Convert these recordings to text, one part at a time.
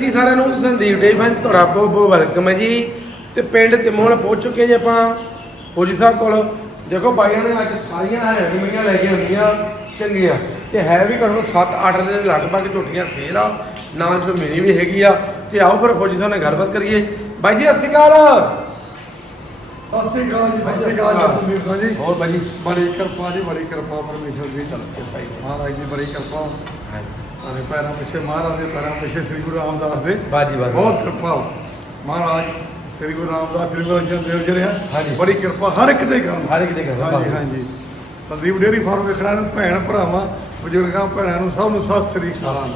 ਜੀ ਸਾਰਿਆਂ ਨੂੰ? ਸੰਦੀਪ ਡੇ ਫੈਨ ਤੁਹਾਡਾ ਬਹੁਤ ਬਹੁਤ ਵੈਲਕਮ ਹੈ ਜੀ। ਤੇ ਪਿੰਡ ਤਿਮੋਲ ਪਹੁੰਚ ਚੁੱਕੇ ਜੀ ਆਪਾਂ ਫੌਜੀ ਸਾਹਿਬ ਕੋਲ। ਦੇਖੋ ਬਾਈਆਂ ਨੇ ਅੱਜ ਸਾਰੀਆਂ ਹੈਵੀਆਂ ਲੈ ਕੇ ਆਉਂਦੀਆਂ ਚੰਗੀਆਂ। ਤੇ ਹੈ ਵੀ ਘੱਟੋ 7-8 ਦੇ ਲਗਭਗ ਝੋਟੀਆਂ ਫੇਲ ਆ ਨਾਲ ਜੋ ਮੇਰੀ ਵੀ ਹੈਗੀ ਆ। ਤੇ ਆਓ ਫਿਰ ਫੌਜੀ ਸਾਹਿਬ ਨਾਲ ਗੱਲਬਾਤ ਕਰੀਏ। ਬਾਈ ਜੀ ਸਤਿ ਸ਼੍ਰੀ ਅਕਾਲ। ਸਤਿ ਸ੍ਰੀ ਅਕਾਲ ਜੀ ਸਤਿ ਸ੍ਰੀ ਅਕਾਲ ਜੀ। ਸਿੰਘ ਹੋਰ ਬੜੀ ਕਿਰਪਾ ਜੀ ਬੜੀ ਕਿਰਪਾ ਪਰਮੇਸ਼ਰ ਦੀ ਤਰਫ ਭਾਈ ਮਹਾਰਾਜ ਦੀ ਬੜੀ ਕਿਰਪਾ। ਸਾਰੇ ਪੈਰਾਂ ਪਿੱਛੇ ਮਹਾਰਾਜ ਦੇ ਪੈਰਾਂ ਪਿੱਛੇ ਸ੍ਰੀ ਗੁਰੂ ਰਾਮਦਾਸ ਦੇ। ਬਾਜੀ ਬਾਜੀ। ਬਹੁਤ ਕਿਰਪਾ। ਮਹਾਰਾਜ ਸ੍ਰੀ ਗੁਰੂ ਰਾਮਦਾਸ ਸ੍ਰੀ ਗੁਰੂ ਅਰਜਨ ਦੇਵ ਜੀ ਨੇ ਹਾਂਜੀ। ਬੜੀ ਕਿਰਪਾ ਹਰ ਇੱਕ ਦੇ ਕਰਨ। ਹਰ ਇੱਕ ਦੇ ਘਰ ਹਾਂਜੀ ਹਾਂਜੀ। ਸੰਦੀਪ ਡੇਰੀ ਫਾਰਮ ਵੇਖਣਾ ਨੂੰ ਭੈਣ ਭਰਾਵਾਂ ਬਜ਼ੁਰਗਾਂ ਭੈਣਾਂ ਨੂੰ ਸਭ ਨੂੰ ਸਤਿ ਸ੍ਰੀ ਅਕਾਲ।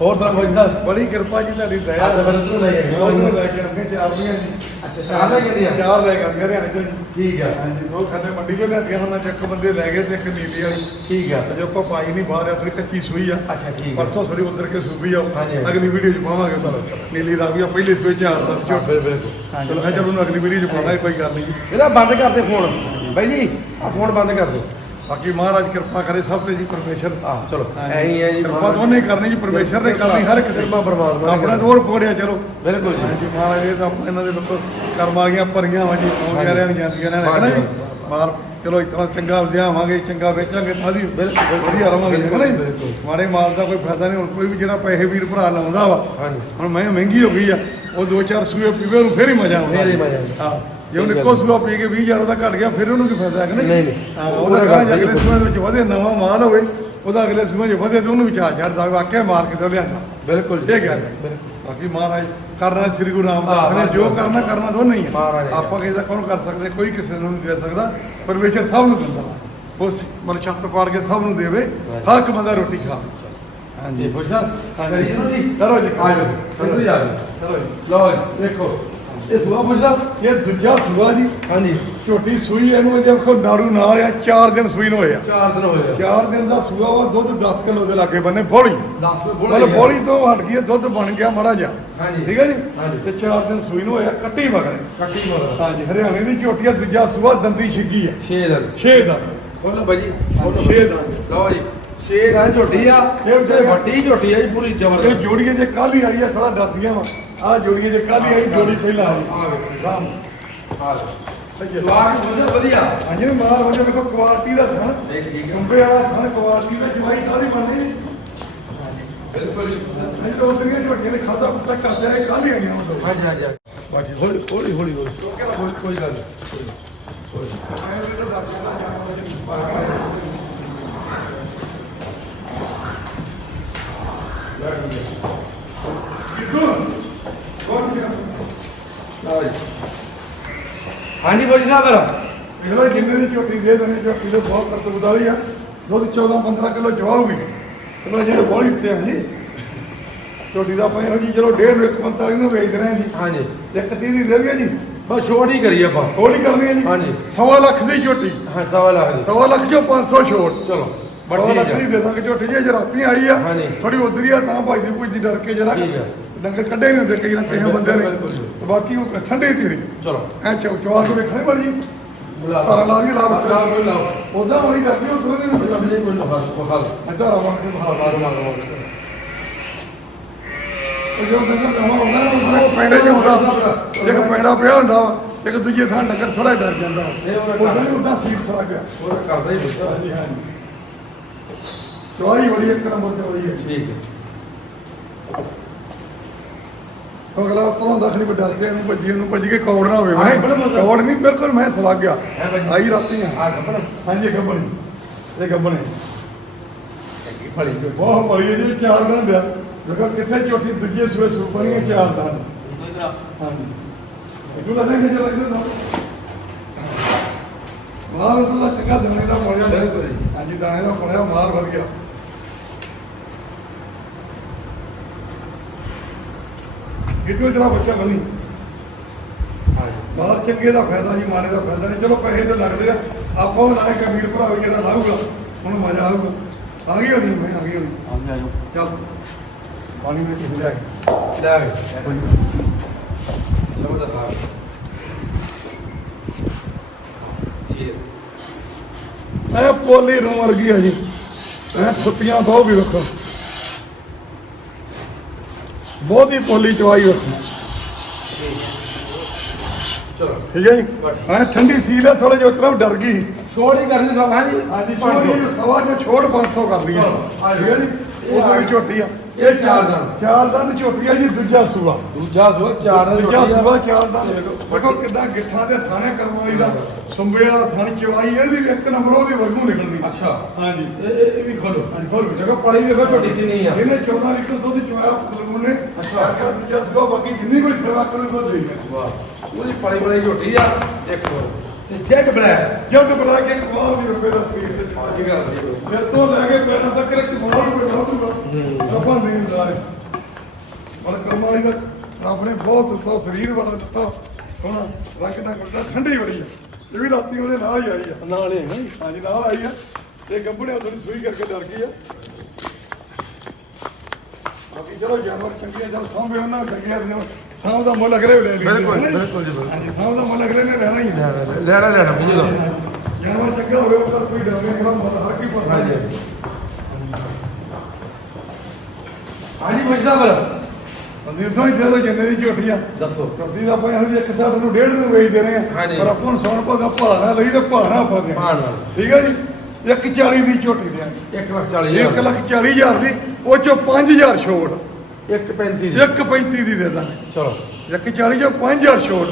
ਹੋਰ ਤਾਂ ਫੌਜੀ ਸਾਹਿਬ ਬੜੀ ਕਿਰਪਾ ਜੀ ਤੁਹਾਡੀ ਦਇਆ ਆ ਇੱਧਰੋਂ ਲੈ ਕੇ ਆਏ। ਉਹ ਲੈ ਕੇ ਆਉਂਦੇ ਚਾਰ ਦੀਆਂ ਜੀ। ਅੱਛਾ ਚਾਰ ਲੈ ਕੇ ਆਉਂਦੇ ਆ? ਚਾਰ ਲੈ ਕੇ ਆਉਂਦੇ ਹਰਿਆਣੇ ਜੀ। ਠੀਕ ਆ। ਹਾਂਜੀ ਦੋ ਖੰਡੇ ਮੰਡੀ ਤੋਂ ਲਿਆਂਦੀਆਂ ਉਹਨਾਂ ਚੱਕ ਬੰਦੇ ਲੈ ਗਏ ਤੇ ਇੱਕ ਨੀਲੀ ਵਾਲੀ। ਠੀਕ ਆ। ਅਜੇ ਆਪਾਂ ਪਾਈ ਨਹੀਂ ਬਾਹਰ ਆ ਥੋੜੀ ਕੱਚੀ ਸੂਈ ਆ। ਅੱਛਾ ਠੀਕ ਆ। ਪਰਸੋਂ ਸਰੀ ਉਧਰ ਕੇ ਸੂਬੀ ਆ। ਹਾਂਜੀ। ਅਗਲੀ ਵੀਡੀਓ ਚ ਪਾਵਾਂਗੇ ਤੁਹਾਨੂੰ। ਨੀਲੀ ਦਾ ਵੀ ਆ ਪਹਿਲੇ ਸੂਈ ਚਾਰ ਦਾ ਝੋਟ ਬਿਲਕੁਲ। ਹਾਂਜੀ ਮੈਂ ਚਲੋ ਉਹਨੂੰ ਅਗਲੀ ਵੀਡੀਓ ਚ ਹੈ, ਕੋਈ ਗੱਲ ਨਹੀਂ ਜੀ। ਇਹਦਾ ਬੰਦ ਕਰ ਦੇ ਫੋਨ। ਬਾਈ ਜੀ ਆ ਫੋਨ ਬੰਦ ਕਰ ਦਿਓ। ਬਾਕੀ ਮਹਾਰਾਜ ਕਿਰਪਾ ਕਰੇ ਸਭ ਤੇ ਜੀ ਪਰਮੇਸ਼ਰ ਆਹ ਚਲੋ। ਐਂ ਹੀ ਹੈ ਜੀ ਕਿਰਪਾ ਤਾਂ ਉਹਨੇ ਕਰਨੀ ਜੀ ਪਰਮੇਸ਼ਰ ਨੇ ਕਰਨੀ ਹਰ ਇੱਕ ਤੇ ਕਿਰਪਾ ਪਰਮਾਤਮਾ ਨੇ ਆਪਣਾ ਕਰਨੀ। ਜ਼ੋਰ ਪਕੜਿਆ ਚਲੋ। ਬਿਲਕੁਲ ਜੀ। ਹਾਂਜੀ ਮਹਾਰਾਜ ਇਹ ਤਾਂ ਆਪਾਂ ਇਹਨਾਂ ਦੇ ਵਿੱਚੋਂ ਕਰਮ ਆ ਗਈਆਂ ਭਰੀਆਂ ਵਾ ਜੀ ਆਉਂਦੀਆਂ ਰਹਿਣ ਜਾਂਦੀਆਂ ਰਹਿਣ ਹੈ ਨਾ ਜੀ? ਮਾਰ ਚਲੋ ਇਤਨਾ ਚੰਗਾ ਲਿਆਵਾਂਗੇ ਚੰਗਾ ਵੇਚਾਂਗੇ ਤਾਂ ਜੀ ਬਿਲਕੁਲ। ਵਧੀਆ ਰਵਾਂਗੇ ਹੈ ਨਾ ਜੀ? ਬਿਲਕੁਲ। ਮਾੜੇ ਮਾਲ ਦਾ ਕੋਈ ਫਾਇਦਾ ਨਹੀਂ ਹੁਣ ਕੋਈ ਵੀ ਜਿਹੜਾ ਪੈਸੇ ਵੀਰ ਭਰਾ ਲਾਉਂਦਾ ਵਾ ਹਾਂਜੀ। ਹੁਣ ਮੈਂ ਮਹਿੰਗੀ ਹੋ ਗਈ ਆ ਉਹ ਦੋ ਚਾਰ ਸੂਏ ਪੀਵੇ ਉਹਨੂੰ ਫੇਰ ਹੀ ਮਜ਼ਾ ਆਉਂਦਾ ਫੇਰ ਹੀ ਮਜ਼ਾ ਆਉਂਦਾ। ਹਾਂ। ਜੇ ਉਹਨੇ ਇੱਕੋ ਸੂਆ ਪੀ ਕੇ 20000 ਉਹਦਾ ਘਟ ਗਿਆ ਫਿਰ ਉਹਨੂੰ ਕੀ ਫਾਇਦਾ ਹੈ ਕਿ ਨਹੀਂ, ਨਹੀਂ। ਉਹਦਾ ਘੱਟ ਅਗਲੇ ਸੂਏ ਦੇ ਵਿੱਚ ਵਧੇ ਨਵਾਂ ਮਾਲ ਹੋਵੇ ਉਹਦਾ ਅਗਲੇ ਸੂਏ 'ਚ ਵਧੇ ਤੇ ਉਹਨੂੰ ਵਿਚਾਰ ਚੜਦਾ ਵਾਕਿਆ ਮਾਰ ਕੇ ਤੇ ਲਿਆਂਦਾ। ਬਿਲਕੁਲ ਜੀ ਇਹ ਗੱਲ ਬਾਕੀ ਮਹਾਰਾਜ ਕਰਨਾ ਸ੍ਰੀ ਗੁਰੂ ਰਾਮਦਾਸ ਨੇ ਜੋ। ਕਰਨਾ। ਕਰਨਾ ਮਹਾਰਾਜ ਹੈ ਨੇ ਆਪਾਂ ਕਿਸੇ ਦਾ ਕੌਣ ਕਰ ਸਕਦੇ ਕੋਈ ਕਿਸੇ ਨੂੰ ਨਹੀਂ ਦੇ ਸਕਦਾ ਪਰਮੇਸ਼ਰ ਸਭ ਨੂੰ ਦਿੰਦਾ। ਉਸ ਮਨ ਛੱਤ ਪਾੜ ਕੇ ਸਭ ਨੂੰ ਦੇਵੇ ਹਰ ਇੱਕ ਬੰਦਾ ਰੋਟੀ ਖਾ। ਹਾਂਜੀ। ਫੌਜੀ ਸਾਹਿਬ ਕਰੀ ਜਰੂਰ ਜੀ? ਕਰੋ ਜੀ ਕਰੋ ਜੀ। ਲਓ ਜੀ ਦੇਖੋ। ਇਹ ਸੁਆ ਸਾਹਿਬ ਇਹ ਦੂਜਾ ਸੂਆ ਜੀ। ਹਾਂਜੀ। ਝੋਟੀ ਸੂਈ ਇਹਨੂੰ ਦੇਖੋ ਨਾੜੂ ਨਾਲ ਆ 4 ਦਿਨ ਸੂਈ ਨੂੰ ਹੋਇਆ। ਚਾਰ ਦਿਨ ਹੋਏ ਆ। 4 ਦਿਨ ਦਾ ਸੂਆ ਵਾ ਦੁੱਧ 10 ਕਿਲੋ ਦੇ ਲਾਗੇ ਬੰਨੇ ਬੋਲੀ। 10 ਰੁਪਏ ਮਤਲਬ ਬੋਲੀ ਤੋਂ ਹਟ ਗਈ ਹੈ, ਦੁੱਧ ਬਣ ਗਿਆ ਮੜਾ ਜਾ ਹਾਂਜੀ। ਠੀਕ ਹੈ ਜੀ? ਹਾਂਜੀ। ਤੇ 4 ਦਿਨ ਸੂਈ ਨੂੰ ਹੋਇਆ ਕੱਟੀ ਮਗਰੇ। ਕੱਟੀ ਮੋਰ ਹਾਂਜੀ ਹਰਿਆਣੇ ਦੀ ਝੋਟੀ ਆ ਦੂਜਾ ਸੂਆ ਦੰਦੀ ਛਿੱਗੀ ਹੈ 6 ਦਿਨ 6 ਦਾ। ਬੋਲੋ ਬਾਈ ਜੀ ਬੋਲੋ ਛੇ ਦਾ। ਲਓ ਜੀ 6 ਦਿਨ ਝੋਟੀ ਆ। ਇਹ ਤੇ ਵੱਡੀ ਝੋਟੀ ਆ ਜੀ ਪੂਰੀ ਇਹ ਜ਼ਬਰਦਸਤ। ਜੋੜੀਏ ਜੇ ਕੱਲ ਹੀ ਆਈ ਹੈ ਸਾਰਾ ਡਰਦੀਆਂ ਵਾ। ਆ ਜੋੜੀਏ ਜੇ ਕੱਲ ਹੀ ਆਈ ਜੋੜੀ ਪਹਿਲਾਂ ਆਈ ਰਾਮ। ਸਵਾਦ ਵਧੀਆ ਵਧੀਆ। ਹਾਂਜੀ ਮਾਰ ਵਜੇ ਦੇਖੋ ਕੁਆਲਿਟੀ ਦਾ ਥਣ। ਦੇਖ ਠੀਕ ਹੈ। ਕੰਬੇ ਵਾਲਾ ਥਣ ਕੁਆਲਿਟੀ ਦਾ ਜਵਾਈ ਸਾਰੀ ਬਣਦੀ ਬਿਲਕੁਲ ਅਸੀਂ ਤਾਂ ਉਤਰੀਆਂ ਝੋਟੀਆਂ ਨੇ ਖਾਦਾ ਪੁੱਤਾ ਕਰਦੇ ਰਹੇ ਕੱਲ ਹੀ ਆਈਆਂ ਉਹ ਹਾਂਜੀ ਹਾਂਜੀ ਬਾਜੀ ਹੌਲੀ ਹੌਲੀ ਹੌਲੀ ਕੋਈ ਕੋਈ ਗੱਲ ਨਹੀਂ। ਲਓ ਜੀ ਹਾਂਜੀ ਬੋਜੀ ਸਾਹਿਬ ਇਹਦਾ ਜਿੰਨੇ ਦੀ ਝੋਟੀ ਦੇ ਦੇਣੀ ਝੋਟੀ ਦੇ ਬਹੁਤ ਕਰਤੂਤ ਵਾਲੀ ਆ। ਦੁੱਧ 14 15 ਕਿਲੋ ਜਵਾਉਗੀ ਚਲੋ ਜਿਹੜੇ ਬੋਲੀ ਤੇ ਆ ਜੀ ਝੋਟੀ ਦਾ ਪਈ ਹੋ ਜੀ ਚਲੋ 1.5 ਇੱਕ 45 ਨੂੰ ਵੇਚ ਰਹੇ ਜੀ। ਹਾਂਜੀ। ਇੱਕ 30 ਦੀ ਦੇ ਦਈਏ ਜੀ। ਬਸ ਛੋਟ ਹੀ ਕਰੀਏ ਆਪਾਂ। ਥੋੜੀ ਕਰਨੀ ਹੈ ਜੀ। ਹਾਂਜੀ। ਸਵਾ ਲੱਖ ਦੀ ਝੋਟੀ। ਹਾਂ ਸਵਾ ਲੱਖ ਦੀ। ਸਵਾ ਲੱਖ ਚੋਂ 500 ਛੋਟ। ਚਲੋ ਬੱਟੀ ਲੱਖ ਦੀ ਦੇ ਦਾਂਗੇ ਝੋਟੀ ਜੇ ਰਾਤੀ ਆਈ ਆ। ਥੋੜੀ ਉਧਰੀ ਆ ਤਾਂ ਭਾਈ ਦੀ ਕੋਈ ਦੀ ਡਰ ਕੇ ਜਰਾ ਠੀਕ ਆ। ਡੰਗਰ ਕੱਢੇ ਨਹੀਂ ਹੁੰਦੇ ਕਈ ਨਾ ਕਈ ਬੰਦੇ ਨੇ। ਜੀ। ਤੇ ਬਾਕੀ ਉਹ ਠੰਡੇ ਤੇਰੀ ਚਲੋ। ਐ ਚੌ ਚਵਾ ਕੇ ਵੇਖਣੇ ਮਰਜ਼ੀ ਬੁਲਾ ਤਾਰਾ ਲਾ ਦੀ ਲਾ ਲਾ ਕੋਈ ਲਾ ਉਹਦਾ ਹੋਣੀ ਕਰਦੀ ਉਹ ਤੁਰਨੀ ਨਹੀਂ ਸਮਝੇ ਕੋਈ ਨਾ ਬਸ ਕੋਖਾ ਅੱਧਾ ਰਵਾ ਕੇ ਬਹਾ ਮਾਰੋ ਮਾਰੋ ਮਾਰੋ ਉਹ ਜੋ ਨਵਾਂ ਹੁੰਦਾ ਨਾ ਉਹ ਪੈਂਡੇ ਚ ਹੁੰਦਾ ਇੱਕ ਪੈਂਡਾ ਪਿਆ ਹੁੰਦਾ ਵਾ ਇੱਕ ਦੂਜੇ ਥਾਂ ਡੰਗਰ ਥੋੜਾ ਡਰ ਜਾਂਦਾ ਇਹ ਉਹਦਾ ਉਹਦਾ ਨਹੀਂ ਹੁੰਦਾ ਸੀਟ ਸਰਾ ਗਿਆ ਉਹ ਕਰਦਾ ਹੀ ਬੁੱਤਾ ਹਾਂਜੀ ਹਾਂਜੀ। ਚਵਾਈ ਬੜੀ ਇੱਕ ਨੰਬਰ ਚਵਾਈ ਹੈ। ਠੀਕ ਹੈ। ਅਗਲਾ ਉਤਰੋਂ ਦੱਸ ਨਹੀਂ ਡਰ ਕੇ ਇਹਨੂੰ ਭੱਜੀ ਇਹਨੂੰ ਭੱਜ ਕੇ ਕੌੜ ਨਾ ਹੋਵੇ। ਬਿਲਕੁਲ। ਕੌੜ ਨਹੀਂ ਬਿਲਕੁਲ ਮੈਂ ਸਲਗ ਗਿਆ। ਆਈ ਰਾਤੀ ਆ। ਹਾਂਜੀ ਗੱਬਣੀ ਇਹ ਗੱਬਣੇ ਬਹੁਤ ਬੜੀ ਹੈ ਜੀ ਚਾਰ ਦੰਦ ਆ। ਦੇਖੋ ਕਿੱਥੇ ਝੋਟੀ ਦੂਜੇ ਸੂਏ ਸੁਪਰੀਆਂ ਚਾਰ ਦੰਦ ਹਾਂਜੀ। ਇਹ ਲੱਗਦਾ ਕਿ ਲੱਗਦਾ ਨਾ ਮਾਰ ਉਹਦਾ ਚੰਗਾ ਦਾਣੇ ਦਾ ਜੀ। ਹਾਂਜੀ ਦਾਣੇ ਦਾ ਮੋੜਿਆ ਮਾਰ ਵਧੀਆ। ਕਿਤੋਂ ਤੇਰਾ ਬੱਚਾ ਬਣੀ ਮਾਲ ਚੰਗੇ ਦਾ ਫਾਇਦਾ ਜੀ ਮਾੜੇ ਦਾ ਫਾਇਦਾ ਨਹੀਂ। ਚਲੋ ਪੈਸੇ ਤਾਂ ਲੱਗਦੇ ਆ। ਆਪਾਂ ਵੀ ਲਾਏ ਕਬੀਰ ਭਰਾ ਵੀ ਜਿਹੜਾ ਲਾਊਗਾ ਉਹਨੂੰ ਮਜ਼ਾ ਆਊਗਾ। ਆ ਗਈ ਹੋਣੀ ਮੈਂ ਆ ਗਈ ਹੋਣੀ। ਆਉਂਦੇ ਆਜੋ ਚੱਲ। ਪਾਣੀ ਵਿੱਚ ਲਿਆ ਲੈ ਜ਼ਬਰਦਸਤ ਆ ਜੀ ਇਹ ਪੋਲੀ ਨੂੰ ਵਰਗੀ ਆ ਜੀ। ਇਹ ਫੁੱਟੀਆਂ ਬਹੁਤ ਵੀ ਰੱਖੋ। ਬਹੁਤ ਹੀ ਪੋਲੀ ਚਵਾਈ ਰੱਖੀ। ਚਲੋ ਠੀਕ ਹੈ ਜੀ? ਹਾਂ ਠੰਡੀ ਸੀਲ ਹੈ ਥੋੜੇ ਜਿਹਾ ਉਤਰਾ ਡਰ ਗਈ। ਛੋੜ ਹੀ ਕਰਨੀ ਸਭ ਹਾਂਜੀ ਹਾਂਜੀ ਚੋਰੀ ਸਵਾ ਜੋ ਛੋੜ 500 ਕਰ ਲਈ ਠੀਕ ਹੈ ਜੀ? ਉਹਦੇ ਵੀ ਝੋਟੀ ਆ। ਇਹ ਚਾਰ ਦੰਦ। ਚਾਰ ਦੰਦ ਝੋਟੀ ਆ ਜੀ ਦੂਜਾ ਸੂਆ। ਦੂਜਾ ਸੋ ਚਾਰ ਦੰਦ ਦੂਜਾ। ਸੂਆ ਚਾਰ ਦੰਦ। ਦੇਖੋ ਕਿੱਦਾਂ ਗਿੱਠਾਂ ਦੇ ਥਾਣੇ ਕਰਵਾਈ ਦਾ ਸੰਬੇ ਵਾਲਾ ਥਣ ਚਵਾਈ ਇਹਦੀ ਵੀ ਇੱਕ ਨੰਬਰ ਉਹਦੀ ਵਰਗੂ ਨਿਕਲਦੀ। ਅੱਛਾ। ਹਾਂਜੀ। ਇਹ ਵੀ ਖੋਲੋ। ਹਾਂਜੀ ਖੋਲ। ਦੇਖੋ ਪੜੀ ਵੇਖੋ ਝੋਟੀ ਕਿੰਨੀ ਆ। ਇਹਨੇ 14 ਲੀਟਰ ਦੁੱਧ ਚਵਾਇਆ ਬਲਗੂ ਨੇ ਅੱਛਾ ਦੂਜਾ ਸੂਆ ਬਾਕੀ ਜਿੰਨੀ ਕੋਈ ਸੇਵਾ ਕਰੂ ਦੁੱਧ ਦੇਈ ਵਾਹ। ਉਹਦੀ ਪੜੀ ਬੜੀ ਝੋਟੀ ਆ। ਦੇਖੋ। ਤੇ ਜੈਡ ਬਲੈਕ। ਜਦ ਬੁਲਾ ਕੇ ਕਮਾਲ ਦੀ ਰੁਪਏ ਦਾ ਸਪੀਡ ਤੇ ਚਵਾ ਕੀ ਗੱਲ ਸੀ ਫਿਰ ਤੋਂ ਲੈ ਕੇ ਪੈਰਾਂ ਤੱਕ ਇੱਕ ਕਮਾਲ ਕੋਈ ਜਾਊਗਾ ਆਪਾਂ ਨਹੀਂ ਜ਼ਾਰੇ ਪਰ ਕਮਾਲੀ ਦਾ ਆਪਣੇ ਬਹੁਤ ਬਹੁਤ ਸਰੀਰ ਵਾਲਾ ਦਿੱਤਾ। ਸੋਹਣਾ ਰੰਗ ਦਾ ਗੁੱਡਾ ਠੰਡੀ ਬੜੀ ਆ ਇਹ ਵੀ ਰਾਤੀ ਉਹਦੇ ਨਾਲ ਹੀ ਆਈ ਆ ਨਾਲ ਹੀ ਹਾਂਜੀ ਨਾਲ ਆਈ ਆ ਤੇ ਗੱਭੜਿਆ ਥੋੜੀ ਸੂਈ ਕਰਕੇ ਡਰ ਗਈ ਆ ਬਾਕੀ ਚਲੋ ਜਾਨਵਰ ਚੰਗੇ ਉਹਨਾਂ ਚੰਗੇ ਆ ਸਾਂਭ ਦਾ ਮੁੱਲ ਅਗਲੇ ਲੈ ਲਈ ਬਿਲਕੁਲ ਬਿਲਕੁਲ ਜੀ ਹਾਂਜੀ ਸਾਂਭ ਦਾ ਮੁੱਲ ਅਗਲੇ ਨੇ ਲੈਣਾ ਹੀ ਲੈਣਾ ਲੈਣਾ ਬੁਝਦਾ ਜਾਨਵਰ ਚੰਗਾ ਹੋਵੇ ਉਹ ਤਾਂ ਕੋਈ ਡਰ ਨਹੀਂ ਹੈਗਾ ਮਤ ਹਰ ਕੀ ਪਤਾ ਹਾਂਜੀ ਹੈ ਹਾਂਜੀ ਭਾਈ ਸਾਹਿਬ। ਅੰਦੀਰ ਸੋਈ ਦੇ ਦੋ ਜਿੰਨੇ ਦੀ ਝੋਟੀ ਆ। ਦੱਸੋ। ਝੋਟੀ ਦਾ ਆਪਾਂ ਇਹੋ ਜਿਹੀ ਇੱਕ ਸਾਡ ਨੂੰ ਡੇਢ ਨੂੰ ਵੇਚ ਦੇਣੇ ਆ। ਹਾਂਜੀ। ਪਰ ਆਪਾਂ ਨੂੰ ਸੌਣ ਭਾਗਾ ਭਾਣਾ ਲਈ ਤੇ ਭਾਣਾ ਆਪਾਂ ਦੇ। ਠੀਕ ਹੈ ਜੀ? 140 ਦੀ ਝੋਟੀ ਦੇ 1 ਲੱਖ 40 1 ਲੱਖ 40 ਹਜ਼ਾਰ ਦੀ ਉਹ ਚੋਂ 5000 ਛੋੜ 135 ਦੀ। 135 ਦੀ ਦੇ ਦਾਂਗੇ। ਚਲੋ। 140 ਚੋਂ 5000 ਛੋੜ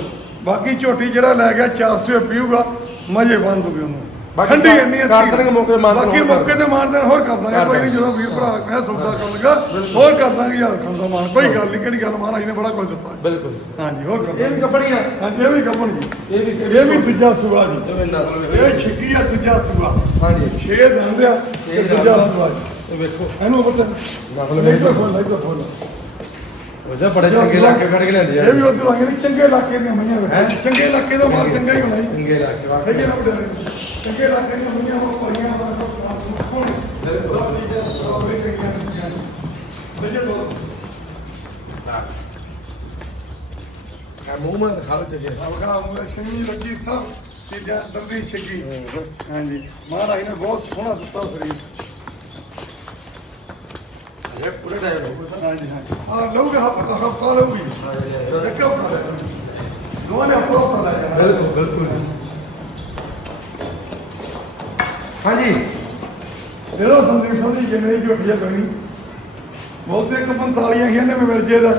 ਬਾਕੀ ਝੋਟੀ ਜਿਹੜਾ ਲੈ ਗਿਆ 400 ਪੀਊਗਾ। ਮਜ਼ੇ ਬੰਦ ਹੋ ਗਏ ਉਹਨੂੰ। ਠੰਡੀ ਇੰਨੀ ਆ ਕਰ ਦੇਣਗੇ ਮੌਕੇ ਦੇਣਗੇ ਬਾਕੀ ਕਰ ਮੌਕੇ ਤੇ ਮਾਰ ਦੇਣ ਹੋਰ ਕਰ ਦਾਂਗੇ ਕਰ ਕੋਈ ਨਹੀਂ। ਜਦੋਂ ਵੀਰ ਭਰਾ ਮੈਂ ਸੌਦਾ ਕਰਨ ਲੱਗਾ ਹੋਰ ਕਰ ਦਾਂਗੇ ਯਾਰ ਖਾਣ ਦਾ ਮਾਨ ਕੋਈ ਗੱਲ ਨਹੀਂ ਕਿਹੜੀ ਗੱਲ ਮਹਾਰਾਜ ਨੇ ਬੜਾ ਕੁਝ ਦਿੱਤਾ। ਹੈ। ਬਿਲਕੁਲ। ਹਾਂਜੀ ਹੋਰ ਕਰ ਇਹ ਵੀ ਕੱਪੜੀਆਂ ਹਾਂਜੀ ਇਹ ਵੀ ਜੀ। ਇਹ ਵੀ ਇਹ ਵੀ ਦੂਜਾ ਸੂਆ ਜੀ। ਇਹ ਛਿੱਕੀ ਆ ਦੂਜਾ ਸੂਆ। ਹਾਂਜੀ। ਛੇ ਦੰਦ ਆ ਦੂਜਾ। ਸੂਆ ਜੀ। ਇਹ ਵੇਖੋ। ਇਹਨੂੰ ਪਤਾ ਨਸਲ ਲੈ ਲੈ ਖੋਲ ਉਹਦਾ ਬੜੇ ਚੰਗੇ ਲੱਗੇ ਫੜ ਕੇ ਲੈਂਦੇ ਆ। ਇਹ ਵੀ ਉਧਰ ਆਏ ਨੇ ਚੰਗੇ ਇਲਾਕੇ ਦੀਆਂ ਮਈਆਂ। ਹੈਂ? ਚੰਗੇ ਇਲਾਕੇ ਦਾ ਮਾਲ ਚੰਗਾ ਹੀ ਹੋਣਾ ਜੀ। ਚੰਗੇ ਵੱਡੇ ਨੇ। ਚੰਗੇ ਇਲਾਕੇ ਦੀਆਂ ਮਈਆਂ ਉਹ ਪਈਆਂ ਦਾ। ਕੋਣ ਆ ਮੂੰਹ ਮਾ ਖਾਲ ਚ ਗਿਆ ਅਵਗਾ ਉਹ ਸਿੰਘ ਲੱਗੀ ਸਭ ਚੀਜ਼ਾਂ ਦਰਦੀ ਛੱਗੀ ਹਾਂਜੀ। ਮਹਾਰਾਜ ਨੇ ਬਹੁਤ ਸੋਹਣਾ ਦਿੱਤਾ ਸਰੀਰ। ਇਹ ਪੂਰੇ ਟਾਈਮ ਹਾਂਜੀ ਹਾਂਜੀ। ਆ ਲਊਗਾ ਹਫਤਾ ਹਫਤਾ ਲਊਗੀ। ਇੱਕ ਹਫਤਾ ਲੈ ਦੋਵਾਂ ਨੇ ਹਫਤਾ ਹਫਤਾ ਲੈ ਬਿਲਕੁਲ ਬਿਲਕੁਲ ਹਾਂਜੀ। ਇਹਦਾ ਸੰਦੀਪ ਸਿੰਘ ਜੀ ਜਿੰਨੇ ਝੋਟੀ ਆ ਕੋਈ। ਬਹੁਤੇ ਇੱਕ 45 ਆਈਆਂ ਨੇ ਮਿਲ ਜੇ ਦਾ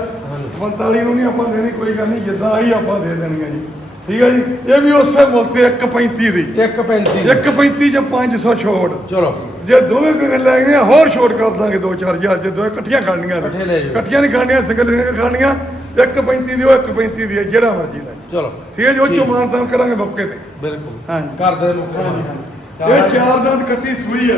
45 ਨੂੰ ਨਹੀਂ ਆਪਾਂ ਦੇਣੀ ਕੋਈ ਗੱਲ ਨਹੀਂ ਜਿੱਦਾਂ ਆਈ ਆਪਾਂ ਦੇ ਦੇਣੀਆਂ ਜੀ। ਠੀਕ ਹੈ ਜੀ? ਇਹ ਵੀ ਉਸੇ ਮੁੱਲ ਤੇ 1.35 ਦੀ। 135 1.35 ਚ 500 ਛੋੜ ਚਲੋ। ਜੇ ਦੋਵੇਂ ਕੋਈ ਲੈ ਗਏ ਹੋਰ ਛੋੜ ਕਰ ਦਾਂਗੇ 2-4000 ਜੇ ਦੋਵੇਂ ਇਕੱਠੀਆਂ ਕਰਨੀਆਂ ਨੇ। ਇਕੱਠੇ ਲੈ ਜਾਓ। ਇਕੱਠੀਆਂ ਨਹੀਂ ਕਰਨੀਆਂ ਸਿੰਗਲ ਸਿੰਗਲ ਕਰਨੀਆਂ 1.35 ਦੀ ਉਹ 1.35 ਦੀ ਹੈ ਜਿਹੜਾ ਮਰਜ਼ੀ ਲੈ ਚਲੋ। ਠੀਕ ਹੈ ਜੀ ਉਹ। ਚੋਂ ਮਾਨਤਾਨ ਕਰਾਂਗੇ ਮੌਕੇ ਤੇ। ਬਿਲਕੁਲ। ਹਾਂਜੀ। ਕਰ ਦੇ ਮੁੱਕ ਇਹ ਚਾਰ ਦੰਦ ਕੱਟੀ ਸੂਈ ਹੈ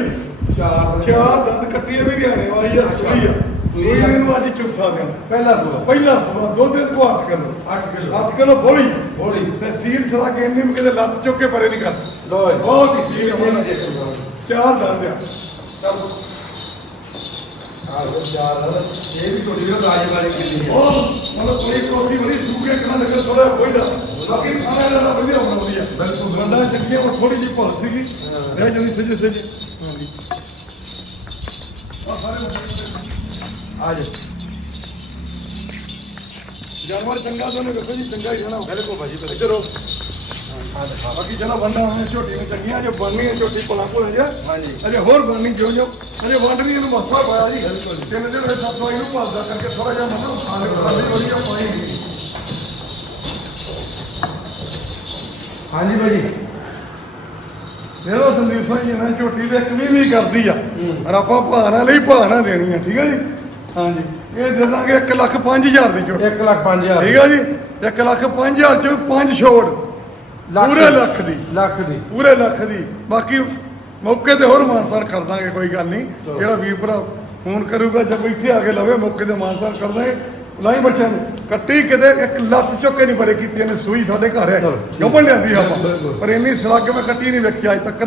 ਚਾਰ ਚਾਰ ਦੰਦ ਕੱਟੀ ਇਹ ਵੀ ਦਿਹਾੜੇ ਵਾਲੀ ਆ ਸੂਈ ਆ। ਸੂਈ ਨੇ ਨੂੰ ਅੱਜ ਚੁੱਥਾ ਦੇਣਾ ਪਹਿਲਾ ਸੂਆ। ਪਹਿਲਾ ਸਵਾ ਦੁੱਧ ਦੇ ਕੋ 8 ਕਿਲੋ। 8 ਕਿਲੋ। 8 ਕਿਲੋ ਬੋਲੀ। ਹੋਲੀ ਤੇ ਸੀਲ ਸਰਾ ਕੇ ਇੰਨੀ ਵੀ ਕਿਤੇ ਲੱਤ ਚੁੱਕ ਕੇ ਪਰੇ ਨਹੀਂ ਕਰ ਲੋ। ਬਹੁਤ ਹੀ ਇਹ ਹੋਣਾ। ਦੇਖੋ ਚਾਰ ਦੰਦ ਆ। ਆ ਲੋ ਚਾਰ ਇਹ ਵੀ ਤੁਹਾਡੀ ਉਹ ਰਾਜ ਵਾਲੀ ਕਿੰਨੀ ਹੈ ਉਹ ਮਤਲਬ ਕੋਈ ਕੋਸੀ ਬੜੀ ਸੂਕੇ ਕਰਾਂ ਲੱਗੇ ਥੋੜਾ ਕੋਈ ਦਾ ਬਾਕੀ ਖਾਣਾ ਦਾ ਵਧੀਆ ਹੋਣਾ ਵਧੀਆ। ਬਿਲਕੁਲ। ਬੰਦਾ ਚੱਕੀ ਉਹ ਥੋੜੀ ਜਿਹੀ ਭੁੱਲ ਸੀਗੀ। ਰਹਿ ਜਾਂਦੀ ਸੱਜੇ ਸੱਜੇ। ਹਾਂਜੀ ਆਹ ਸਾਰੇ ਆ ਜਾ ਜਾਨਵਰ ਚੰਗਾ ਦੋਨੇ ਵੇਖੋ ਜੀ ਚੰਗਾ ਹੀ ਰਹਿਣਾ। ਬਿਲਕੁਲ ਭਾਜੀ ਚਲੋ ਬਾਕੀ ਚਲੋ ਬੰਦਾ ਹੈ ਛੋਟੀ ਨੂੰ ਚੰਗੀਆਂ ਜੋ ਬਣਨੀ ਹੈ ਛੋਟੀ ਪਲਾ ਕੋਲ ਜਾ ਹਾਂਜੀ। ਅਜੇ ਹੋਰ ਬਣਨੀ ਜੋ ਜੋ ਅਜੇ ਵੰਡਣੀ ਇਹਨੂੰ ਮਸਾ ਪਾਇਆ ਜੀ। ਤਿੰਨ ਦਿਨ ਹੋਏ ਸੱਤ ਵਾਰੀ ਨੂੰ ਭਾਲਦਾ ਕਰਕੇ ਥੋੜਾ ਜਿਹਾ ਮਤਲਬ ਖਾਣੇ ਖਾਣੇ ਵਧੀਆ ਪਾਈ ਹਾਂਜੀ ਭਾਜੀ। ਇਹਦਾ ਸੰਦੀਪ ਸਿੰਘ ਜੀ ਨੇ ਝੋਟੀ ਦੇ ਇੱਕ ਵੀ ਵੀ ਕਰਦੀ ਆ। ਪਰ ਆਪਾਂ ਭਾਣਾ ਲਈ ਭਾਣਾ ਦੇਣੀ ਆ ਠੀਕ ਆ ਜੀ? ਹਾਂਜੀ। ਇਹ ਦੇ ਦਾਂਗੇ 1 ਲੱਖ 5000 ਦੀ ਝੋਟੀ। 1 ਲੱਖ 5000 ਠੀਕ ਆ ਜੀ? 1 ਲੱਖ 5000 ਚ ਪੰਜ ਛੋੜ। ਪੂਰੇ ਲੱਖ ਦੀ। ਲੱਖ ਦੀ। ਪੂਰੇ ਲੱਖ ਦੀ। ਬਾਕੀ ਮੌਕੇ ਤੇ ਹੋਰ ਮਾਨਤਾਨ ਕਰ ਦਾਂਗੇ ਕੋਈ ਗੱਲ ਨਹੀਂ। ਜਿਹੜਾ ਵੀਰ ਭਰਾ ਫੋਨ ਕਰੂਗਾ ਜਦ ਇੱਥੇ ਆ ਕੇ ਲਵੇ ਮੌਕੇ ਤੇ ਮਾਨਤਾਨ ਕਰ ਦਾਂਗੇ ਲਾਈ ਬੱਚਿਆਂ ਨੂੰ ਕੱਟੀ ਕਿਤੇ ਇੱਕ ਲੱਤ ਚੁੱਕ ਨਹੀਂ ਬਰੇ ਕੀਤੀ ਇਹਨੇ ਸੂਈ ਸਾਡੇ ਘਰ ਹੈ। ਚਲੋ, ਠੀਕ। ਗੱਬਣ ਲਿਆਂਦੀ ਆਪਾਂ। ਬਿਲਕੁਲ। ਪਰ ਇੰਨੀ ਸਲੱਗ ਮੈਂ ਕੱਟੀ ਨਹੀਂ ਵੇਖੀ ਅੱਜ ਤੱਕ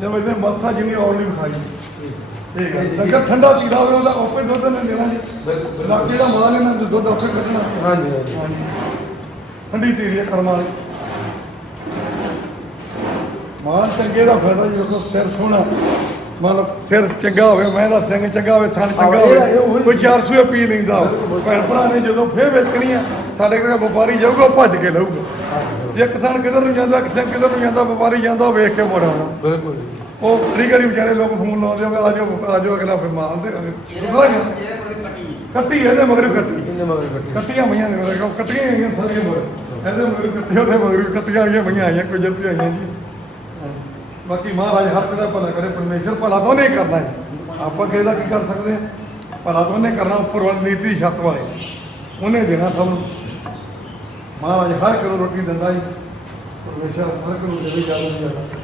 ਜਦੋਂ ਇਹਨੇ ਮਸਾ ਜਿੰਨੀ ਔਰ ਨਹੀਂ ਖਾਈ ਠੀਕ। ਹੈ ਠੰਡਾ ਪੀਦਾ ਹੋਵੇ ਉਹਦਾ ਆਪੇ ਦੁੱਧ ਨੇ ਲੈਣਾ ਜੀ। ਲੱਗੇ ਦਾ ਮਾਲ ਇਹਨਾਂ ਦੇ ਦੁੱਧ ਆਪੇ ਕੱਢਣਾ। ਹਾਂਜੀ ਹਾਂਜੀ। ਠੰਡੀ ਤੀਰੀ ਕਰਮਾਂ ਵਾਲੀ। ਮਾਲ ਚੰਗੇ ਦਾ ਫਾਇਦਾ ਜੀ ਵੇਖੋ ਸਿਰ ਸੋਹਣਾ। ਮਤਲਬ ਸਿਰ ਚੰਗਾ ਹੋਵੇ ਮੈਂ ਦਾ ਸਿੰਘ ਚੰਗਾ ਹੋਵੇ ਥਣ ਚੰਗਾ ਹੋਵੇ। ਕੋਈ 400 ਪੀ ਲੈਂਦਾ ਭੈਣ ਭਰਾ ਨੇ ਜਦੋਂ ਫੇਰ ਵੇਚਣੀ ਆ ਸਾਡੇ ਕੋਲ ਵਪਾਰੀ ਜਾਊਗਾ ਭੱਜ ਕੇ ਲਊਗਾ। ਜੇ ਕਿਸਾਨ ਕਿਧਰ ਨੂੰ ਜਾਂਦਾ ਇੱਕ ਸਿੰਘ ਕਿਧਰ ਨੂੰ ਜਾਂਦਾ ਵਪਾਰੀ ਜਾਂਦਾ ਵੇਖ ਕੇ ਮੁੜਾਉਣਾ ਬਿਲਕੁਲ ਉਹ ਘੜੀ ਘੜੀ ਵਿਚਾਰੇ ਲੋਕ ਫੋਨ ਲਾਉਂਦੇ ਆ ਆਜੋ ਆਜੋ ਅਗਲਾ ਫਿਰ ਸੁਧਾ ਗਿਆ ਕੱਟੀ ਇਹਦੇ ਮਗਰ ਕੱਟੀ। ਕਿੰਨੇ ਮਗਰ ਕੱਟੀ। ਕੱਟੀਆਂ ਮਈਆਂ ਦੇ ਮਗਰ ਕੱਟੀਆਂ ਆਈਆਂ ਸਾਰੀਆਂ ਮਗਰ। ਇਹਦੇ ਮਗਰ ਕੱਟੀ ਉਹਦੇ ਮਗਰ ਵੀ ਕੱਟੀਆਂ ਆਈਆਂ ਮਈਆਂ ਆਈਆਂ ਕੋਈ ਜਰਤੀ ਆਈਆਂ ਜੀ। ਬਾਕੀ ਮਹਾਰਾਜ ਹਰ ਕਿਸੇ ਦਾ ਭਲਾ ਕਰੇ ਪਰਮੇਸ਼ਰ ਭਲਾ ਤਾਂ ਉਹਨੇ ਕਰਨਾ ਹੈ। ਆਪਾਂ ਕਿਸੇ ਦਾ ਕੀ ਕਰ ਸਕਦੇ ਹਾਂ? ਭਲਾ ਤਾਂ ਉਹਨੇ ਕਰਨਾ ਉੱਪਰ ਵਾਲੀ ਨੀਤੀ ਛੱਤ ਵਾਲੇ। ਉਹਨੇ ਦੇਣਾ ਸਭ ਨੂੰ। ਮਹਾਰਾਜ ਹਰ ਇੱਕ ਰੋਟੀ ਦਿੰਦਾ ਜੀ। ਪਰਮੇਸ਼ਰ ਹਰ ਕਰੋ ਨੂੰ ਦੇ ਜ਼ਿਆਦਾ ਤੋਂ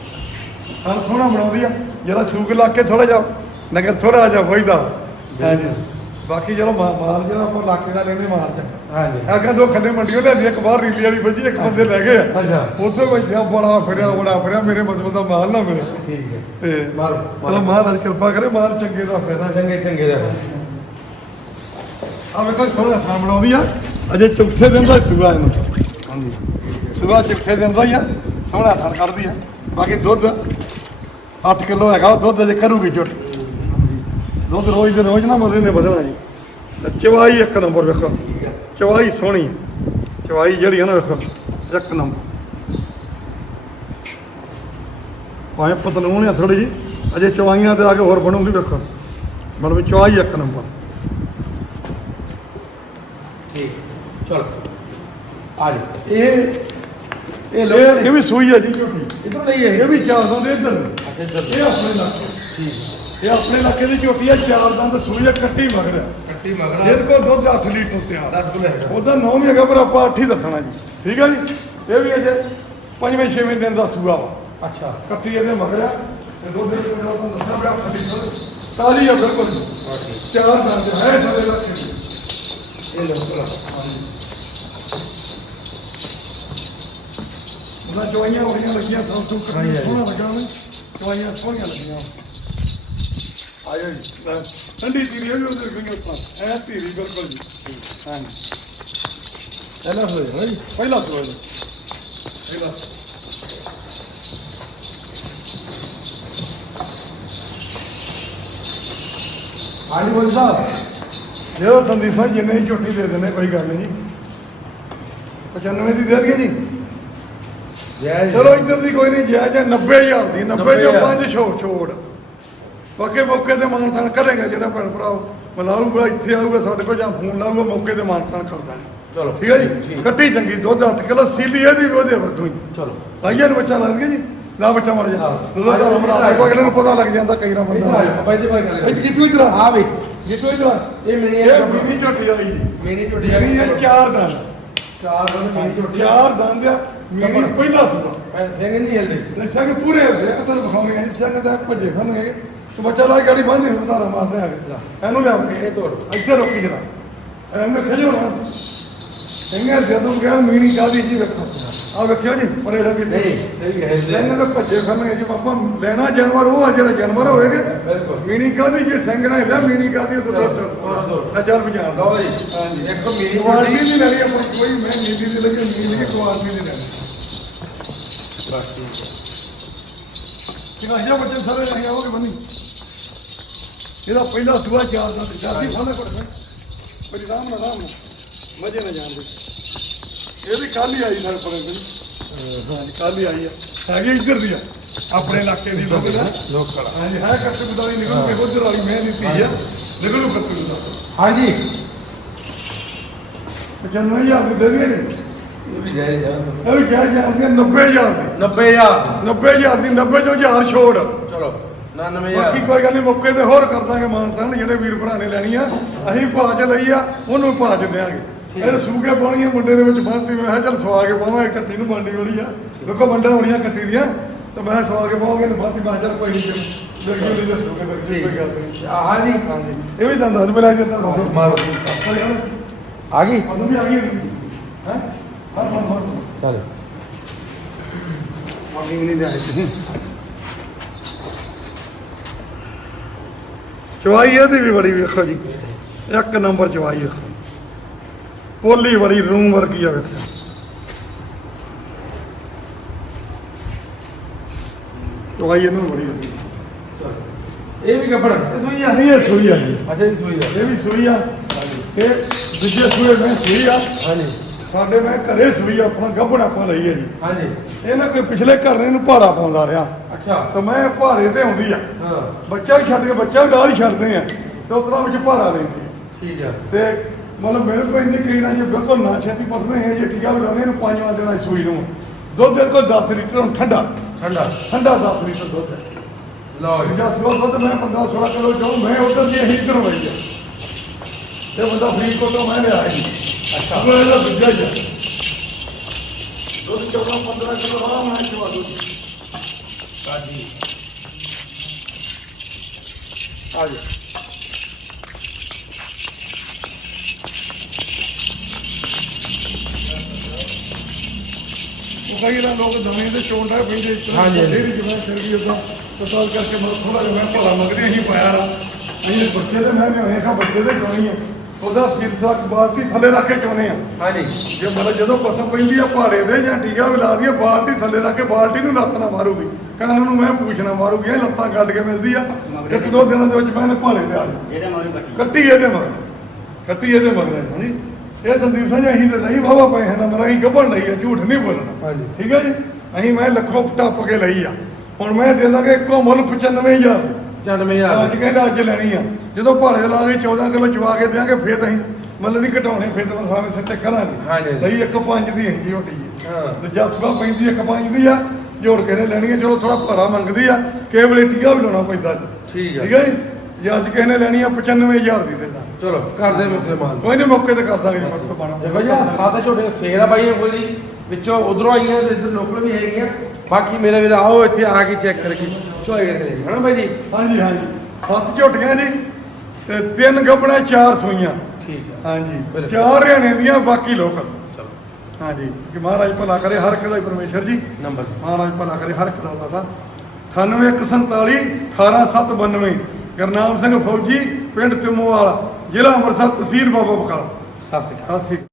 ਸਾਨੂੰ ਸੋਹਣਾ ਬਣਾਉਂਦੀ ਆ। ਜਿਹੜਾ ਸੂਕ ਲਾ ਕੇ ਥੋੜਾ ਜਿਹਾ ਨਗਰ ਥੋੜਾ ਜਿਹਾ ਵਈਦਾ ਹਾਂਜੀ ਬਾਕੀ ਚਲੋ ਮਾ- ਮਾਲ ਜਿਹੜਾ ਆਪਾਂ ਇਲਾਕੇ ਦਾ ਲੈਂਦੇ ਮਾਲ ਚ ਹਾਂਜੀ। ਆਗਾ ਦੋ ਖੰਡੇ ਮੰਡੀਆਂ ਲੈ ਇੱਕ ਬਾਹਰ ਰੀਲੀ ਵਾਲੀ ਵੱਜੀ ਇੱਕ ਬੰਦੇ ਲੈ ਗਏ ਆ। ਅੱਛਾ। ਉੱਥੇ ਵੱਜਿਆ ਬੜਾ ਫਿਰਿਆ ਬੜਾ ਫਿਰਿਆ ਮੇਰੇ ਮਤਲਬ ਦਾ ਮਾਲ ਨਾ ਮਿਲੇ। ਠੀਕ ਹੈ। ਤੇ ਮਾਲ ਚਲੋ ਮਹਾਰਾਜ ਕਿਰਪਾ ਕਰੇ ਮਾਲ ਚੰਗੇ ਦਾ ਫਾਇਦਾ। ਚੰਗੇ ਚੰਗੇ ਦਾ ਆ ਵੇਖੋ ਸੋਹਣਾ ਸਾਹਮਣੇ ਆਉਂਦੀ ਆ। ਅਜੇ ਚੌਥੇ ਦਿਨ ਦਾ ਸੁਆ ਇਹਨੂੰ। ਹਾਂਜੀ। ਸੁਆ ਚੌਥੇ ਦਿਨ ਦਾ ਹੀ ਆ ਸੋਹਣਾ ਸਰ ਕਰਦੀ ਆ। ਬਾਕੀ ਦੁੱਧ 8 ਕਿਲੋ ਹੈਗਾ ਉਹ ਦੁੱਧ ਅਜੇ ਕਰੂਗੀ ਝੋਟੀ। ਦੁੱਧ ਰੋਜ਼ ਦੇ ਰੋਜ਼ ਨਾ ਮਰਦੇ ਨੇ ਵਧਣਾ ਜੀ। ਤੇ ਚਵਾਈ ਇੱਕ ਨੰਬਰ ਵੇਖੋ। ਚਵਾਈ ਸੋਹਣੀ ਹੈ। ਚਵਾਈ ਜਿਹੜੀ ਹੈ ਨਾ ਵੇਖੋ ਇੱਕ ਨੰਬਰ। ਭਾਵੇਂ ਪਤਲੂਣ ਆ ਥੋੜੀ ਜੀ ਅਜੇ ਚਵਾਈਆਂ ਤੇ ਆ ਕੇ ਹੋਰ ਬਣੂਗੀ ਵੇਖੋ। ਮਤਲਬ ਚਵਾਈ ਇੱਕ ਨੰਬਰ। ਠੀਕ। ਚਲੋ। ਆ ਜਾ ਇਹ ਇਹ ਲੋ ਇਹ ਵੀ ਸੂਈ ਹੈ ਜੀ ਝੋਟੀ। ਇਧਰ ਲਈ ਇਹ ਇਹ ਵੀ ਚਾਰ ਦੰਦ ਇੱਧਰ। ਅੱਛਾ ਇੱਧਰ ਇਹ ਆਪਣੇ ਇਲਾਕੇ ਇਹ ਆਪਣੇ ਇਲਾਕੇ ਦੀ ਝੋਟੀ ਆ ਚਾਰ ਦੰਦ ਸੂਈ ਆ ਕੱਟੀ ਮਗਰ। ਕੱਟੀ ਮਗਰਾ ਇਹਦੇ ਕੋਲ ਦੁੱਧ 8 ਲੀਟਰ ਤਿਆਰ 10 ਕਿਲੋ ਹੈਗਾ ਉਹਦਾ ਨੌ ਹੈਗਾ ਪਰ ਆਪਾਂ 8 ਹੀ ਦੱਸਣਾ ਜੀ। ਠੀਕ ਆ ਜੀ? ਇਹ ਵੀ ਅਜੇ ਪੰਜਵੇਂ ਛੇਵੇਂ ਦਿਨ ਦਾ ਸੂਆ ਵਾ। ਅੱਛਾ। ਕੱਟੀ ਇਹਦੇ ਮਗਰ ਆ। ਤੇ ਦੁੱਧ ਦੇ ਕੋਲ ਆਪਾਂ ਦੱਸਾਂ ਵੀ 8 ਲੀਟਰ ਤਾਲੀ ਆ ਬਿਲਕੁਲ ਚਾਰ ਦੰਦ ਹੈ ਸਾਰੇ ਦੇ। ਇਹ ਲੋ ਚਲੋ ਉਹਦਾ ਚਵਾਈਆਂ ਹੋਈਆਂ ਲੱਗੀਆਂ ਸਭ ਤੋਂ ਹਾਂਜੀ। ਸੋਹਣਾ ਲੱਗਾ ਉਹਨੂੰ। ਚਵਾਈਆਂ ਸੋਹਣੀਆਂ ਲੱਗੀਆਂ। ਆਇਓ ਜੀ। ਠੰਡੀ ਧੀਰੀ ਹੋਈ ਉਹਦੇ ਫਿੰਗਰ ਪਰ ਐ ਧੀਰੀ ਬਿਲਕੁਲ ਜੀ। ਹਾਂਜੀ। ਪਹਿਲਾਂ ਹੋਏ ਜੀ? ਪਹਿਲਾ ਸਵਾਲ ਪਹਿਲਾ। ਹਾਂਜੀ ਬੋਲ ਸਾਹਿਬ। ਜਿਹੜਾ ਸੰਦੀਪ ਸਾਹਿਬ ਜਿੰਨੇ ਹੀ ਝੋਟੀ ਦੇ ਦਿੰਦੇ ਕੋਈ ਗੱਲ ਨਹੀਂ। ਜੀ 95 ਦੀ ਦੇ ਦਈਏ ਜੀ। ਜੈ ਜੀ। ਚਲੋ ਇੱਧਰ ਦੀ ਕੋਈ ਨਹੀਂ ਜਾਇਜ਼ ਹੈ 90000 ਦੀ। 90 ਚੋਂ 90,000 ਪੰਜ ਛੋੜ ਛੋੜ। ਬਾਕੀ ਮੌਕੇ ਤੇ ਮਾਨਤਾਨ ਕਰੇਗਾ ਜਿਹੜਾ ਭੈਣ ਭਰਾ ਮਲਾਊਗਾ ਇੱਥੇ ਆਊਗਾ ਸਾਡੇ ਕੋਲ ਜਾਂ ਫੋਨ ਲਾਊਗਾ ਮੌਕੇ ਤੇ ਮਾਨਤਾਨ ਕਰਦਾ ਚਲੋ। ਠੀਕ ਹੈ ਜੀ। ਕੱਟੀ ਚੰਗੀ ਦੁੱਧ 8 ਕਿਲੋ ਸੀਲੀ ਇਹਦੀ ਵੀ ਉਹਦੇ ਵਰਤੋਂ ਹੀ ਚਲੋ। ਆਈਆਂ ਨੂੰ ਬੱਚਾ ਲੱਗ ਗਿਆ ਜੀ। ਲਾ ਬੱਚਾ ਮਰ ਜਾ ਹਾਂ। ਦੁੱਧ ਦਾ ਮਰਾ ਕੋਈ ਅਗਲੇ ਨੂੰ ਪਤਾ ਲੱਗ ਜਾਂਦਾ ਕਈ ਨਾ ਬੰਦਾ ਬਾਈ ਜੀ ਬਾਈ ਗੱਲ ਇੱਥੇ ਕਿੱਥੋਂ ਇਧਰ ਆ। ਵੀ। ਕਿੱਥੋਂ ਇਧਰ ਇਹ ਮੇਰੀ ਇਹ ਮਿੰਨੀ ਝੋਟੀ ਆਈ ਜੀ। ਮੇਰੀ ਝੋਟੀ ਇਹ ਚਾਰ ਦੰਦ ਚਾਰ ਦਿਨ ਮੇਰੀ ਝੋਟੀ ਚਾਰ ਦੰਦ ਆ। ਮਿੰਨੀ ਪਹਿਲਾ ਮੈਂ ਸਿੰਘ ਨਹੀਂ ਹਿਲਦੇ। ਦੱਸਿਆ ਕਿ ਪੂਰੇ ਇੱਕ ਤੁਹਾਨੂੰ ਵਿਖਾਉਂਦੇ ਆ ਸਿੰਘ ਦਾ ਭੱਜੇ ਫਨਗੇ ਤੇ ਬੱਚਾ ਲਾ ਕੇ ਗਾੜੀ ਬੰਦੀ ਨੂੰ ਧਾਰਾ ਮਾਰਦੇ ਆ ਗਏ ਇਹਨੂੰ ਲਿਆ ਇਹ ਤੋੜ। ਇੱਥੇ ਰੋਕੀ ਜਰਾ। ਇਹਨੂੰ ਖਜੋ ਨਾ ਸਿੰਘਾਂ ਜਦੋਂ ਗਿਆ ਮੀਣੀ ਕਾਦੀ ਜੀ ਵੇਖੋ। ਆ ਵੇਖਿਓ ਜੀ ਪਰੇ ਲੱਗੇ ਨਹੀਂ ਸਹੀ ਹਿਲਦੇ ਸਿੰਘ ਦਾ ਭੱਜੇ ਫਨਗੇ ਜੀ ਬਾਬਾ ਲੈਣਾ ਜਾਨਵਰ ਉਹ ਆ ਜਿਹੜਾ ਜਾਨਵਰ ਹੋਵੇਗਾ ਬਿਲਕੁਲ। ਮੀਣੀ ਕਾਦੀ ਜੇ ਨਾ ਹਿਲਿਆ ਮੀਣੀ ਕਾਦੀ ਉਹ ਚਲੋ। ਤਾਂ ਚੱਲ ਬਜਾਰ ਲਓ ਜੀ ਹਾਂਜੀ। ਕੁਆਲਟੀ ਝੋਟੀ ਨਹੀਂ ਲੈਣੀ ਆਪਣੀ ਕੋਈ ਮੈਂ ਨੀਤੀ ਦੀ ਲੱਗੀ ਨੀਤੀ ਦੀ ਕੁਆਲਟੀ ਨਹੀਂ ਲੈਣੀ। ਕਿਹਾ ਜਾ ਬੱਚੇ ਸਾਰੇ ਨਹੀਂ ਆਓਗੇ ਬੰਨੀ? ਇਹਦਾ ਪਹਿਲਾ ਸੂਆ ਚਾਰ ਦਾ ਦੀ ਫਾਲੇ ਕੋਲ ਬੜੀ ਰਾਮ ਨਾਲ ਰਾਮ ਨਾਲ। ਮਜੇ ਨਾਲ ਜਾਂਦੇ ਇਹ ਵੀ ਕੱਲ ਹੀ ਆਈ ਨਾਲ ਪਰੇ ਬਈ ਹਾਂ ਕੱਲ ਹੀ ਆਈ ਆ। ਹੈਗੀ ਇੱਧਰ ਦੀ ਆ ਆਪਣੇ ਇਲਾਕੇ ਦੀ ਲੋਕ ਨਾ ਲੋਕਲ। ਹਾਂਜੀ ਹੈ ਕੱਟ ਬਦਾਈ ਨਿਕਲ ਕੇ ਉਧਰ ਵਾਲੀ ਮੈਂ ਨਹੀਂ ਧੀ ਆ। ਨਿਕਲੂ ਕੱਟ ਬਦਾਈ ਹਾਂਜੀ। 95000 ਦੀ ਦੇ ਇਹ ਵੀ ਜਾਇਜ਼ ਆ। ਇਹ ਵੀ ਕਿਹਾ ਜਾਂਦੀ 90000 ਦੀ। 90000 90000 ਦੀ 90 ਚੋਂ 1000 ਛੋੜ। ਚਲੋ। 99000 ਬਾਕੀ ਕੋਈ ਗੱਲ ਨਹੀਂ ਮੌਕੇ ਤੇ ਹੋਰ ਕਰ ਦਾਂਗੇ ਮਾਨਤਾਨ ਜਿਹੜੇ ਵੀਰ ਭਰਾ ਨੇ ਲੈਣੀ ਆ। ਅਸੀਂ ਪਾ ਚ ਲਈ ਆ ਉਹਨੂੰ ਪਾ ਚ ਦਿਆਂਗੇ ਇਹ ਸੂਕੇ ਪਾਉਣੀਆਂ ਮੁੰਡੇ ਦੇ ਵਿੱਚ ਬੰਦੀ ਮੈਂ ਕਿਹਾ ਚੱਲ ਸਵਾ ਕੇ ਪਾਵਾਂਗੇ ਕੱਟੀ ਨੂੰ ਮੰਡੀ ਵਾਲੀ ਆ। ਦੇਖੋ ਮੰਡਾਂ ਹੋਣੀਆਂ ਕੱਟੀ ਦੀਆਂ ਤੇ ਮੈਂ ਸਵਾ ਕੇ ਪਾਵਾਂਗੇ ਬਾਤੀ ਮੈਂ ਚੱਲ ਕੋਈ ਨਹੀਂ ਦੇਖੋ ਲਈ ਦੱਸੋਗੇ ਕੋਈ ਗੱਲ ਨਹੀਂ। ਹਾਂਜੀ। ਇਹ ਵੀ ਤੁਹਾਨੂੰ ਦੱਸ ਮਿਲਿਆ ਜਾਂਦਾ ਮਾਰੋ ਆ ਗਈ? ਮਤਲਬ ਵੀ ਆ ਗਈ ਹੈ? ਹਾਂ ਹਾਂ ਹਾਂ। ਚਲ। ਮਾਰਨਿੰਗ ਨਹੀਂ ਦੇ ਆਈ ਚਵਾਈ ਇਹਦੀ ਵੀ ਬੜੀ ਵੇਖੋ ਜੀ। ਇੱਕ ਨੰਬਰ ਚਵਾਈ ਵੇਖੋ ਪੋਲੀ ਬੜੀ ਰੂਮ ਵਰਗੀ ਆ ਵੇਖੋ। ਚਵਾਈ ਇਹਨੂੰ ਬੜੀ ਵਧੀਆ ਇਹ ਵੀ ਗੱਬੜ ਇਹ ਸੂਈ ਆ। ਨਹੀਂ ਇਹ ਸੂਈ ਆ ਜੀ। ਅੱਛਾ ਇਹ ਸੂਈ ਆ। ਇਹ ਵੀ ਸੂਈ ਆ। ਤੇ ਦੂਜੇ ਸੂਏ ਮੈਂ ਸੂਈ ਆ। ਹਾਂਜੀ। ਸਾਡੇ ਮੈਂ ਘਰੇ ਸੂਈ ਆ, ਆਪਣਾ ਗੱਭਣ ਆਪਾਂ ਲਈ ਆ ਜੀ। ਹਾਂਜੀ। ਇਹ ਨਾ ਕੋਈ ਪਿਛਲੇ ਘਰ ਨੇ ਇਹਨੂੰ ਭਾੜਾ ਪਾਉਂਦਾ ਰਿਹਾ। ਅੱਛਾ। ਤੇ ਮੈਂ ਭਾੜੇ ਤੇ ਆਉਂਦੀ ਆ। ਹਾਂ। ਬੱਚਾ ਵੀ ਛੱਡ ਕੇ ਬੱਚਾ ਵੀ ਨਾਲ ਹੀ ਛੱਡਦੇ ਆ। ਤੇ ਉਸ ਤਰ੍ਹਾਂ ਵਿੱਚ ਭਾੜਾ ਲੈਂਦੀ। ਠੀਕ ਆ। ਤੇ ਮਤਲਬ ਮੇਰੇ ਪੈਂਦੀ ਕਈ ਨਾ ਜੇ ਬਿਲਕੁਲ ਨਾ ਛੇਤੀ ਪਸਮੇ ਹੈ ਜੇ ਟੀਕਾ ਲਾਉਣੇ ਨੂੰ ਪੰਜਵਾਂ ਦੇਣਾ ਸੂਈ ਨੂੰ। ਦੁੱਧ ਦੇ ਕੋਈ 10 ਲੀਟਰ ਹੁਣ ਠੰਡਾ। ਠੰਡਾ? ਠੰਡਾ 10 ਲੀਟਰ ਦੁੱਧ। ਲਓ ਜੀ। ਜਾਂ ਸਵੇਰ ਦੁੱਧ ਮੈਂ 15 16 ਕਿਲੋ ਚਾਹੂੰ ਮੈਂ ਉਧਰ ਦੀ ਇਹੀ ਇੱਧਰ ਆ। ਤੇ ਬੰਦਾ ਫਰੀਦਕੋਟ ਤੋਂ ਮੈਂ ਲਿਆ ਜੀ ਅੱਛਾ। ਉਹ ਇਹਦਾ ਦੂਜਾ ਆ। ਦੁੱਧ 14 15 ਕਿਲੋ ਆ ਮੈਂ ਚਵਾ ਦੁੱਧ। ਕਾਜੀ ਆ ਜੀ ਉਹ ਕਈ ਨਾ ਲੋਕ ਦਵੇਂ ਦੇ ਚੋਣ ਦਾ ਪੈਂਦੇ ਹਾਂਜੀ, ਹਾਂਜੀ। ਜਿਹੜੀ ਜਿਵੇਂ ਫਿਰ ਵੀ ਉਦਾਂ ਪਤਾਲ ਕਰਕੇ ਮੈਂ ਥੋੜਾ ਜਿਹਾ ਮੈਂ ਭਲਾ ਮੰਗਦੇ ਪਾਇਆ ਰਾ ਅਸੀਂ ਬੱਚੇ ਦੇ ਮੈਂ ਨੇ ਖਾ ਬੱਚੇ ਦੇ ਚੋਣੀ ਆ। ਉਹਦਾ ਸਿਰ ਸਾਕ ਬਾਲਟੀ ਥੱਲੇ ਰੱਖ ਕੇ ਚੋਣੇ ਆ? ਹਾਂਜੀ। ਜੇ ਮਤਲਬ ਜਦੋਂ ਪਸਮ ਪੈਂਦੀ ਆ ਪਹਾੜੇ ਦੇ ਜਾਂ ਟੀਕਾ ਵੀ ਲਾ ਦਈਏ ਬਾਲਟੀ ਥੱਲੇ ਰੱਖ ਕੇ ਬਾਲਟੀ ਨੂੰ ਲੱਤ ਨਾ ਮਾਰੂਗੀ। ਕੰਨ ਨੂੰ ਮੈਂ ਪੁੱਛਣਾ ਮਾਰੂਗੀ ਇਹ ਲੱਤਾਂ ਕੱਢ ਕੇ ਮਿਲਦੀ ਆ। ਇੱਕ ਦੋ ਦਿਨਾਂ ਦੇ ਵਿੱਚ ਮੈਂ ਇਹਨੇ ਭਾਲੇ ਤੇ ਆ ਜਾ ਇਹਦੇ ਮਾਰੂ ਕੱਟੀ। ਕੱਟੀ ਇਹਦੇ ਮਗਰ। ਕੱਟੀ ਇਹਦੇ ਮਗਰ ਹੈ ਹਾਂਜੀ ਇਹ ਸੰਦੀਪ ਸਿੰਘ ਅਸੀਂ ਤੇ ਨਹੀਂ ਵਾਵਾ ਪਏ ਹਨ ਮਰਾ ਅਸੀਂ ਗੱਭਣ ਲਈ ਆ ਝੂਠ ਨਹੀਂ ਬੋਲਣਾ। ਹਾਂਜੀ। ਠੀਕ ਹੈ ਜੀ? ਅਸੀਂ ਮੈਂ ਲੱਖੋਂ ਟੱਪ ਕੇ ਲਈ ਆ। ਹੁਣ ਮੈਂ ਦੇ ਦਾਂਗੇ ਇੱਕੋ ਮੁੱਲ 95000 99000 ਅੱਜ ਕਹਿੰਦਾ ਅੱਜ ਲੈਣੀ ਆ। ਜਦੋਂ ਭਾੜੇ ਲਾ ਕੇ 14 ਕਿਲੋ ਚਵਾ ਕੇ ਦਿਆਂਗੇ ਫਿਰ ਅਸੀਂ ਮੁੱਲ ਨਹੀਂ ਘਟਾਉਣੇ ਫਿਰ ਤਾਂ ਸਾਵੇਂ ਸਿੱਟੇ ਕਰਾਂਗੇ ਹਾਂਜੀ। ਲਈ ਇੱਕ ਪੰਜ ਦੀ ਹੈਗੀ ਝੋਟੀ ਹੈ ਹਾਂ। ਦੂਜਾ ਸੁਭਾ ਪੈਂਦੀ ਇੱਕ ਪੰਜ ਦੀ ਆ। ਜੋੜ ਕੇ ਨੇ ਲੈਣੀ ਆ ਚਲੋ ਥੋੜਾ ਭਾਰਾ ਮੰਗਦੀ ਆ ਕੇਵਲ ਟੀਕਾ ਵੀ ਲਾਉਣਾ ਪੈਂਦਾ। ਜੀ ਠੀਕ ਆ। ਠੀਕ ਹੈ ਜੀ? ਜੇ ਅੱਜ ਕਿਸੇ ਨੇ ਲੈਣੀ ਆ 95000 ਦੀ ਦੇ ਦਾਂ। ਚਲੋ ਕਰਦੇ ਮੁੱਕੇ ਮਾਲ ਕੋਈ ਨਹੀਂ ਮੌਕੇ ਤੇ ਕਰ ਦਾਂਗੇ ਜੀ ਮੱਕ ਪਾਣਾ ਦੇਖੋ ਜੀ ਆਹ ਸਾਤੇ ਛੋਟੇ ਸੇਰਾ ਬਾਈਆਂ ਕੋਲ ਜੀ ਵਿੱਚੋਂ ਉਧਰੋਂ ਆਈਆਂ ਤੇ ਇੱਧਰ ਲੋਕਲ ਵੀ ਹੈਗੀਆਂ। ਬਾਕੀ ਮੇਰੇ ਵੀਰ ਆਓ ਇੱਥੇ ਆ ਕੇ ਚੈੱਕ ਕਰਕੇ ਚੋਏ ਕਰਕੇ ਹਨਾ ਬਾਈ ਜੀ? ਹਾਂਜੀ ਹਾਂਜੀ। ਸੱਤ ਝੋਟੀਆਂ ਜੀ ਤੇ ਤਿੰਨ ਗੱਬਣਾ ਚਾਰ ਸੂਈਆਂ। ਠੀਕ ਆ। ਹਾਂਜੀ। ਚਾਰ ਹਰਿਆਣੇ ਦੀਆਂ ਬਾਕੀ ਲੋਕਲ। ਹਾਂਜੀ ਕਿ ਮਹਾਰਾਜ ਭਲਾ ਕਰੇ ਹਰ ਇੱਕ ਦਾ ਹੀ ਪਰਮੇਸ਼ਰ ਜੀ। ਨੰਬਰ। ਮਹਾਰਾਜ ਭਲਾ ਕਰੇ ਹਰ ਇੱਕ ਦਾ ਦਾਤਾ 9147 18792 ਗਰਨਾਮ ਸਿੰਘ ਫੌਜੀ ਪਿੰਡ ਤਿਮੋਵਾਲ ਜ਼ਿਲ੍ਹਾ ਅੰਮ੍ਰਿਤਸਰ ਤਹਿਸੀਲ ਬਾਬਾ ਬਕਾਲਾ। ਸਤਿ ਸ੍ਰੀ ਅਕਾਲ।